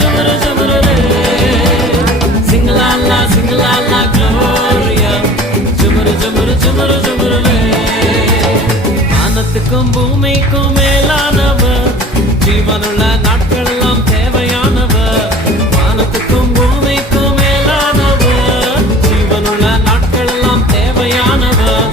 jumara jumara re. Sing la la Gloria. Jumara jumara jumara jumara re. வானத்துக்கும் பூமிக்கும் மேலானவர், ஜீவனுள்ள நாட்கள் எல்லாம் தேவையானவர். வானத்துக்கும் பூமிக்கும் மேலானவர், ஜீவனுள்ள நாட்கள் எல்லாம் தேவையானவர்.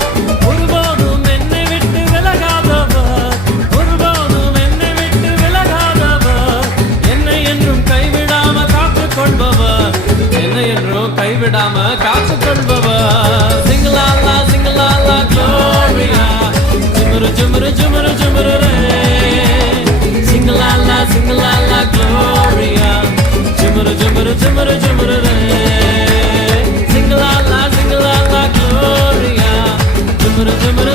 ஒருபோதும் என்னை விட்டு விலகாதவர், ஒருபோதும் என்னை விட்டு விலகாதவர். என்னை என்றும் கைவிடாம காத்துக் கொள்பவர், என்னை என்றும் கைவிடாம காத்துக் கொள்பவர். சிங்கலாலா சிங்கலாலா Gloria. Jumara jumara jumara jumara re. Sing la la Gloria. Jumara jumara jumara jumara re. Sing la la Gloria. Jumara jumara